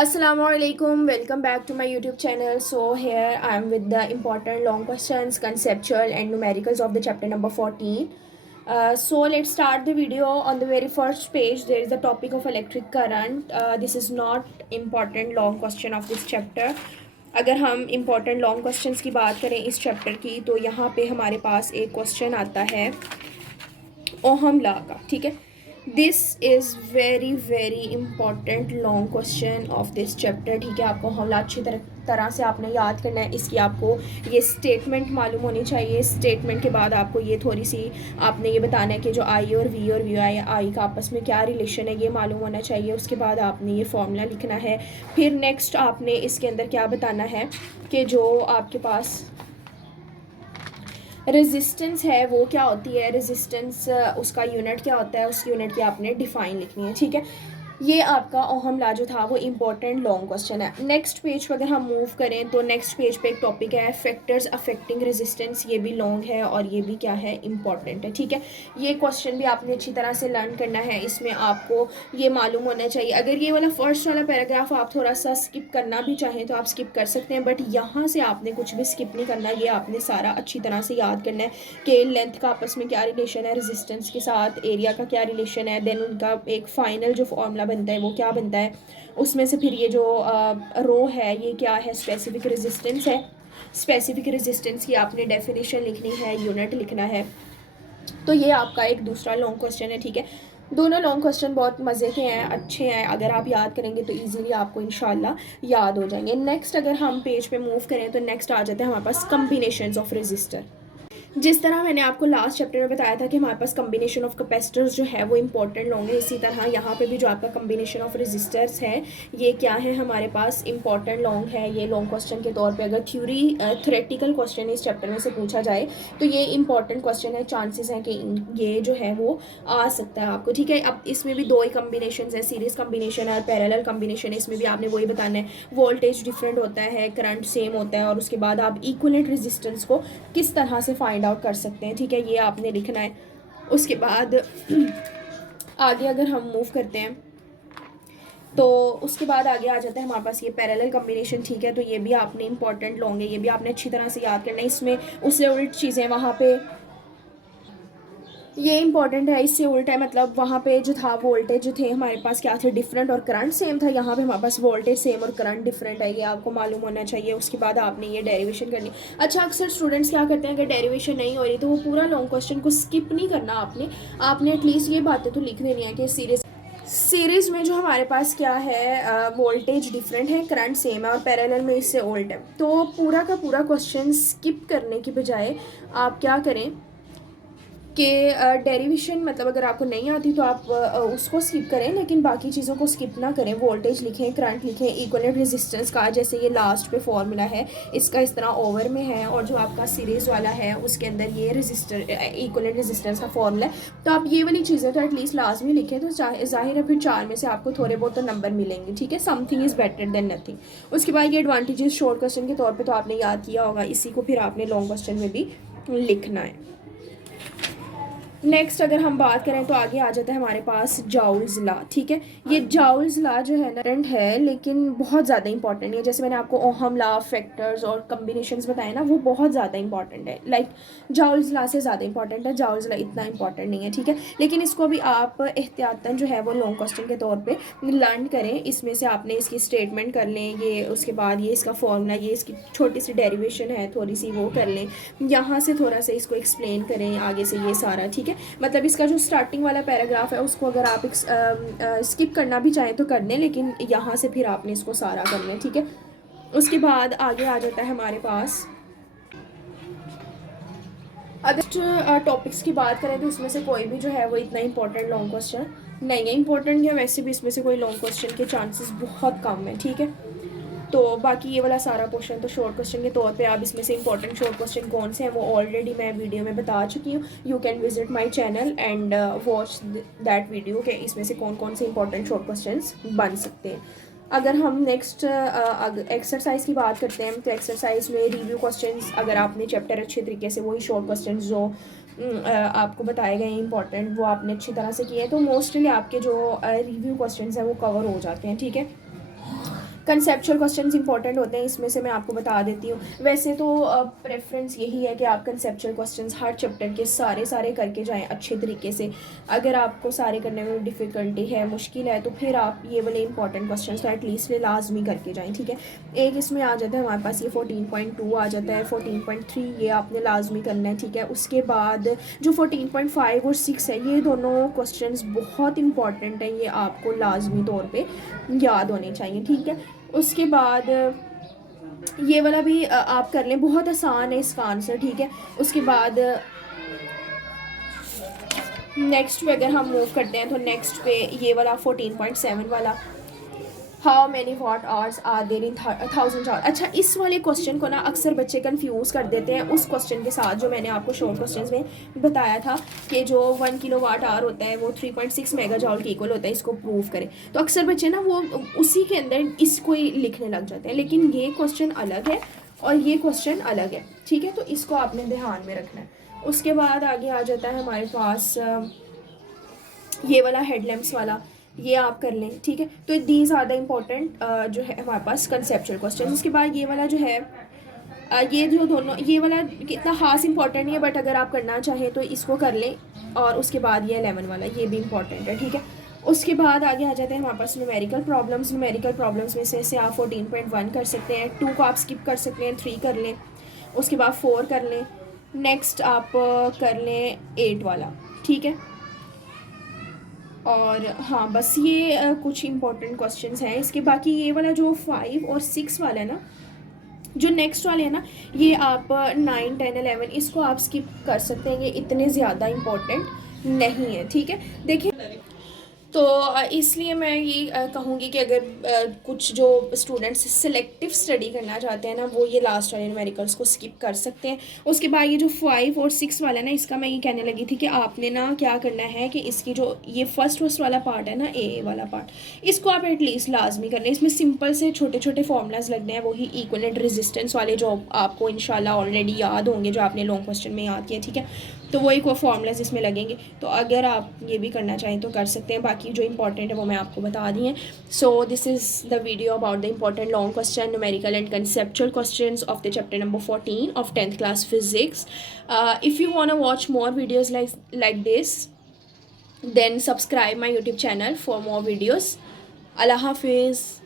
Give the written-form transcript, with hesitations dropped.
Assalamualaikum, welcome back to my YouTube channel. So here I am with the important long questions, conceptual and numericals of the chapter number 14. So let's start the video. On the very first page there is the topic of electric current. This is not important long question of this chapter. अगर हम important long questions की बात करें इस chapter की तो यहाँ पे हमारे पास एक क्वेश्चन आता है ओहम लॉ का, ठीक है। This is very very important long question of this chapter, ठीक है। आपको ओहम लॉ अच्छी तरह से आपने याद करना है। इसकी आपको ये स्टेटमेंट मालूम होनी चाहिए। स्टेटमेंट के बाद आपको ये थोड़ी सी आपने ये बताना है कि जो आई और वी आई का आपस में क्या रिलेशन है, ये मालूम होना चाहिए। उसके बाद आपने ये फॉर्मूला लिखना है। फिर नेक्स्ट आपने इसके अंदर क्या बताना है कि जो आपके पास रेजिस्टेंस है वो क्या होती है, रेजिस्टेंस उसका यूनिट क्या होता है, उस यूनिट की आपने डिफाइन लिखनी है, ठीक है। ये आपका ओहम लॉ जो था वो इम्पोर्टेंट लॉन्ग क्वेश्चन है। नेक्स्ट पेज पर अगर हम मूव करें तो नेक्स्ट पेज पे एक टॉपिक है फैक्टर्स अफेक्टिंग रेजिस्टेंस। ये भी लॉन्ग है और ये भी क्या है, इम्पॉर्टेंट है, ठीक है। ये क्वेश्चन भी आपने अच्छी तरह से लर्न करना है। इसमें आपको ये मालूम होना चाहिए। अगर ये वाला फर्स्ट वाला पैराग्राफ आप थोड़ा सा स्किप करना भी चाहें तो आप स्किप कर सकते हैं, बट यहाँ से आपने कुछ भी स्किप नहीं करना। ये आपने सारा अच्छी तरह से याद करना है कि लेंथ का आपस में क्या रिलेशन है, रेजिस्टेंस के साथ एरिया का क्या रिलेशन है, देन उनका एक फाइनल जो फॉर्मूला बनता है वो क्या बनता है। उसमें से फिर ये जो रो है ये क्या है, स्पेसिफिक रेजिस्टेंस है। स्पेसिफिक रेजिस्टेंस की आपने डेफिनेशन लिखनी है, यूनिट लिखना है। तो ये आपका एक दूसरा लॉन्ग क्वेश्चन है, ठीक है। दोनों लॉन्ग क्वेश्चन बहुत मज़े के हैं, अच्छे हैं। अगर आप याद करेंगे तो इजीली आपको इंशाल्लाह याद हो जाएंगे। नेक्स्ट अगर हम पेज पे मूव करें तो नेक्स्ट आ जाते हैं हमारे पास कम्बिनेशंस ऑफ रेजिस्टर। जिस तरह मैंने आपको लास्ट चैप्टर में बताया था कि हमारे पास कम्बिनेशन ऑफ कैपेसिटर्स जो है वो इंपॉर्टेंट लॉन्ग है, इसी तरह यहाँ पे भी जो आपका कम्बिनेशन ऑफ रेजिस्टर्स है ये क्या है, हमारे पास इंपॉर्टेंट लॉन्ग है। ये लॉन्ग क्वेश्चन के तौर पे अगर थ्योरेटिकल क्वेश्चन इस चैप्टर में से पूछा जाए तो ये इंपॉर्टेंट क्वेश्चन है। चांसेस हैं कि ये जो है वो आ सकता है आपको, ठीक है। अब इसमें भी दो ही कम्बिनेशन है, सीरीज कम्बिनेशन और पैरेलल कम्बिनेशन। इसमें भी आपने वही बताना है, वोल्टेज डिफरेंट होता है, करंट सेम होता है, और उसके बाद आप इक्विवेलेंट रेजिस्टेंस को किस तरह से फाइंड आउट कर सकते हैं, ठीक है। ये आपने लिखना है। उसके बाद आगे अगर हम मूव करते हैं तो उसके बाद आगे आ जाता है हमारे पास ये पैरेलल कम्बिनेशन, ठीक है। तो ये भी आपने इंपॉर्टेंट लॉन्ग है, ये भी आपने अच्छी तरह से याद करना है। इसमें उससे उल्ट चीज़ें वहाँ पे ये इंपॉर्टेंट है, इससे उल्टा है, मतलब वहाँ पे जो था वोल्टेज जो थे हमारे पास क्या थे, डिफरेंट, और करंट सेम था। यहाँ पे हमारे पास वोल्टेज सेम और करंट डिफरेंट है, ये आपको मालूम होना चाहिए। उसके बाद आपने ये डेरिवेशन करनी। अच्छा, अक्सर स्टूडेंट्स क्या करते हैं, अगर डेरिवेशन नहीं हो रही तो वो पूरा लॉन्ग क्वेश्चन को स्किप नहीं करना आपने एटलीस्ट ये बातें तो लिख देनी है कि सीरीज़ में जो हमारे पास क्या है, वोल्टेज डिफरेंट है, करंट सेम है, और पैरेलल में इससे उल्ट है। तो पूरा का पूरा क्वेश्चन स्किप करने की बजाय आप क्या करें कि डेरिवेशन, मतलब अगर आपको नहीं आती तो आप उसको स्किप करें, लेकिन बाकी चीज़ों को स्किप ना करें। वोल्टेज लिखें, करंट लिखें, इक्विवेलेंट रेजिस्टेंस का जैसे ये लास्ट पे फॉर्मूला है इसका इस तरह ओवर में है, और जो आपका सीरीज़ वाला है उसके अंदर ये रेजिस्टर इक्विवेलेंट रेजिस्टेंस का फॉर्मूला है। तो आप ये वाली चीज़ें तो एटलीस्ट लाजमी लिखें, तो जाहिर है फिर 4 में से आपको थोड़े बहुत तो नंबर मिलेंगे, ठीक है। Something is better than nothing. उसके बाद ये एडवांटेजेस शॉर्ट क्वेश्चन के तौर पर तो आपने याद किया होगा, इसी को फिर आपने लॉन्ग क्वेश्चन में भी लिखना है। नेक्स्ट अगर हम बात करें तो आगे आ जाता है हमारे पास जाउल्स लॉ, ठीक है। ये जाउल्स लॉ जो है ना है, लेकिन बहुत ज़्यादा इंपॉर्टेंट है। जैसे मैंने आपको ओहम लॉ, फैक्टर्स और कम्बिनेशंस बताए ना, वो बहुत ज़्यादा इंपॉर्टेंट है। लाइक जाउल्स लॉ से ज़्यादा इंपॉर्टेंट है, जाउल्स लॉ इतना इंपॉर्टेंट नहीं है, ठीक है। लेकिन इसको भी आप एहतियातन जो है वो लॉन्ग क्वेश्चन के तौर पर लर्न करें। इसमें से आपने इसकी स्टेटमेंट कर लें, ये उसके बाद ये इसका फॉर्मूला, ये इसकी छोटी सी डेरिवेशन है, थोड़ी सी वो कर लें, यहाँ से थोड़ा सा इसको एक्सप्लेन करें आगे से ये सारा, ठीक है। मतलब इसका जो स्टार्टिंग वाला पैराग्राफ है उसको अगर आप स्किप करना भी चाहें तो कर लें, लेकिन यहाँ से फिर आपने इसको सारा करना है, ठीक है। उसके बाद आगे आ जाता है हमारे पास, अगर टॉपिक्स की बात करें तो उसमें से कोई भी जो है वो इतना इंपॉर्टेंट लॉन्ग क्वेश्चन नहीं है। इंपॉर्टेंट या वैसे भी इसमें से कोई लॉन्ग क्वेश्चन के चांसेस बहुत कम है, ठीक है। तो बाकी ये वाला सारा क्वेश्चन तो शॉर्ट क्वेश्चन के तौर पे आप इसमें से इंपॉर्टेंट शॉर्ट क्वेश्चन कौन से हैं वो ऑलरेडी मैं वीडियो में बता चुकी हूँ। You can visit my channel and watch that video के इसमें से कौन कौन से इंपॉर्टेंट शॉर्ट क्वेश्चंस बन सकते हैं। अगर हम नेक्स्ट एक्सरसाइज की बात करते हैं तो एक्सरसाइज में रिव्यू क्वेश्चंस, अगर आपने चैप्टर अच्छे तरीके से वही शॉर्ट क्वेश्चंस जो आपको बताए गए इंपॉर्टेंट वो आपने अच्छी तरह से किए हैं तो मोस्टली आपके जो रिव्यू क्वेश्चंस हैं वो कवर हो जाते हैं, ठीक है। कंसेप्चुअल क्वेश्चंस इंपॉर्टेंट होते हैं, इसमें से मैं आपको बता देती हूँ। वैसे तो प्रेफरेंस यही है कि आप कंसेप्चुअल क्वेश्चंस हर चैप्टर के सारे करके जाएं अच्छे तरीके से। अगर आपको सारे करने में डिफ़िकल्टी है, मुश्किल है, तो फिर आप ये वाले इंपॉर्टेंट क्वेश्चंस तो एटलीस्ट लाजमी करके जाएँ, ठीक है। एक इसमें आ जाता है हमारे पास ये 14.2 आ जाता है, 14.3 ये आपने लाजमी करना है, ठीक है। उसके बाद जो 14.5 और 6 है, ये दोनों क्वेश्चंस बहुत इंपॉर्टेंट हैं, ये आपको लाजमी तौर पे याद होने चाहिए, ठीक है। उसके बाद ये वाला भी आप कर लें, बहुत आसान है इसका आंसर, ठीक है। उसके बाद नेक्स्ट पे अगर हम मूव करते हैं तो नेक्स्ट पे ये वाला 14.7 वाला, how many watt hours are there in 1000 hour. अच्छा, इस वाले क्वेश्चन को ना अक्सर बच्चे कंफ्यूज कर देते हैं उस क्वेश्चन के साथ जो मैंने आपको शॉर्ट क्वेश्चंस में बताया था कि जो 1 किलोवाट आवर होता है वो 3.6 मेगा जॉल के इक्वल होता है, इसको प्रूव करें। तो अक्सर बच्चे ना वो उसी के अंदर इसको ही लिखने लग जाते हैं, लेकिन ये क्वेश्चन अलग है और ये क्वेश्चन अलग है, ठीक है। तो इसको आपने ध्यान में रखना है। उसके बाद आगे आ जाता है हमारे पास ये वाला हेडलैम्प्स वाला, ये आप कर लें, ठीक है। तो दीज आर द इम्पोर्टेंट जो है हमारे पास कंसेप्चुअल क्वेश्चन। उसके बाद ये वाला जो है ये जो दोनों, ये वाला कितना खास इंपॉर्टेंट नहीं है, बट अगर आप करना चाहें तो इसको कर लें। और उसके बाद ये 11 वाला, ये भी इंपॉर्टेंट है, ठीक है। उसके बाद आगे आ जाते हैं हमारे पास न्यूमेरिकल प्रॉब्लम्स। न्यूमेरिकल प्रॉब्लम्स में से आप 14.1 कर सकते हैं, 2 को आप स्किप कर सकते हैं, 3 कर लें, उसके बाद 4 कर लें, नेक्स्ट आप कर लें 8 वाला, ठीक है। और हाँ, बस ये कुछ इंपॉर्टेंट क्वेश्चंस हैं इसके। बाकी ये वाला जो 5 और 6 वाला है ना, जो नेक्स्ट वाले हैं ना, ये आप 9, 10, 11 इसको आप स्किप कर सकते हैं, ये इतने ज़्यादा इम्पोर्टेंट नहीं है, ठीक है। देखिए, तो इसलिए मैं ये कहूँगी कि अगर कुछ जो स्टूडेंट्स सिलेक्टिव स्टडी करना चाहते हैं ना, वो ये लास्ट वाले न्यूमेरिकल्स को स्किप कर सकते हैं। उसके बाद ये जो 5 और 6 वाला है ना, इसका मैं ये कहने लगी थी कि आपने ना क्या करना है कि इसकी जो ये फर्स्ट वाला पार्ट है ना, ए वाला पार्ट, इसको आप एटलीस्ट लाजमी करना है। इसमें सिंपल से छोटे छोटे फॉर्मूलाज लगने हैं, वही इक्विवेलेंट रेजिस्टेंस वाले जो आपको इंशाल्लाह ऑलरेडी याद होंगे, जो आपने लॉन्ग क्वेश्चन में याद किया, ठीक है। तो वही को फॉर्मूलाज इसमें लगेंगे, तो अगर आप ये भी करना चाहें तो कर सकते हैं। बाकी जो इंपॉर्टेंट है वो मैं आपको बता दी हैं। So this is the video about the important long question, numerical and conceptual questions of the chapter number 14 of 10th class physics. If you want to watch more videos like this, then subscribe my YouTube channel for more videos. Allah Hafiz.